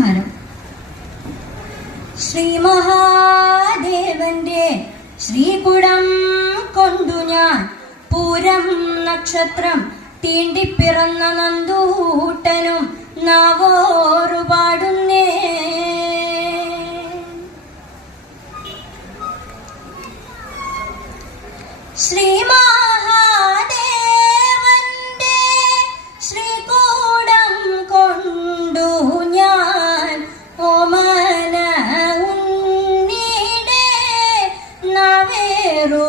നമസ്കാരം. ശ്രീ മഹാദേവന്റെ ശ്രീകുടം കൊണ്ടു ഞാൻ പൂരം നക്ഷത്രം തീണ്ടിപ്പിറന്ന നന്ദൂട്ടനും നാവോറു പാടുന്നേ. ശ്രീ മഹാദേവന്റെ ശ്രീകൂടം കൊണ്ടു ഞാൻ ഓമന ഉണ്ണിയുടെ നവേറു